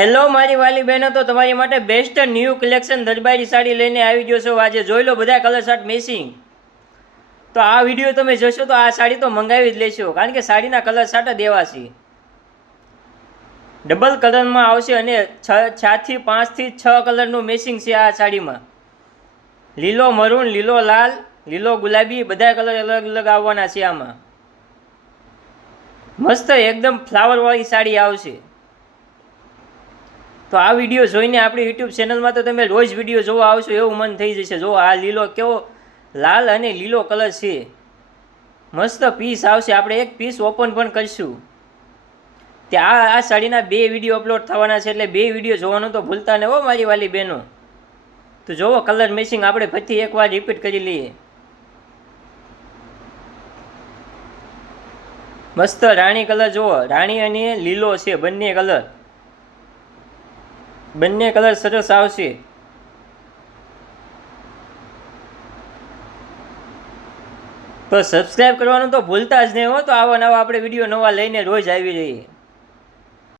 Hello મારી વાલી બહેનો, તો તમારી માટે બેસ્ટ ન્યૂ કલેક્શન દરબારી સાડી લઈને આવી ગયો છો। આજે જોઈ લો બધા કલર ચાર્ટ મેચિંગ। તો આ વિડીયો તમે જોશો તો આ સાડી તો મંગાવી જ લેશો, કારણ કે સાડીના કલર ચાર્ટ જ એવા છે। ડબલ કલરમાં આવશે અને 4 થી 5 થી 6 કલરનું મેચિંગ છે આ સાડીમાં। લીલો મરૂન, લીલો લાલ, લીલો ગુલાબી બધા કલર અલગ અલગ આવવાના છે આમાં। મસ્ત એકદમ ફ્લાવરવાળી સાડી આવશે। તો આ વિડીયો જોઈને આપણી યુટ્યુબ ચેનલમાં તો તમે રોજ વિડીયો જોવા આવશો એવું મન થઈ જશે। જો આ લીલો કેવો લાલ અને લીલો કલર છે, મસ્ત પીસ આવશે। આપણે એક પીસ ઓપન પણ કરીશું। ત્યાં આ સાડીના 2 વિડીયો અપલોડ થવાના છે, એટલે 2 વિડીયો જોવાનું તો ભૂલતા નહીં હો મારી વાલી બહેનો। તો જોવો કલર મેચિંગ આપણે ફરીથી એકવાર રિપીટ કરી લઈએ। મસ્ત રાણી કલર જુઓ, રાણી અને લીલો છે, બંને કલર સરસ આવશે। તો સબસ્ક્રાઈબ કરવાનું તો ભૂલતા જ નહીં હો। તો આવા નવા આપણે વિડીયો નવા લઈને રોજ આવી રહીએ।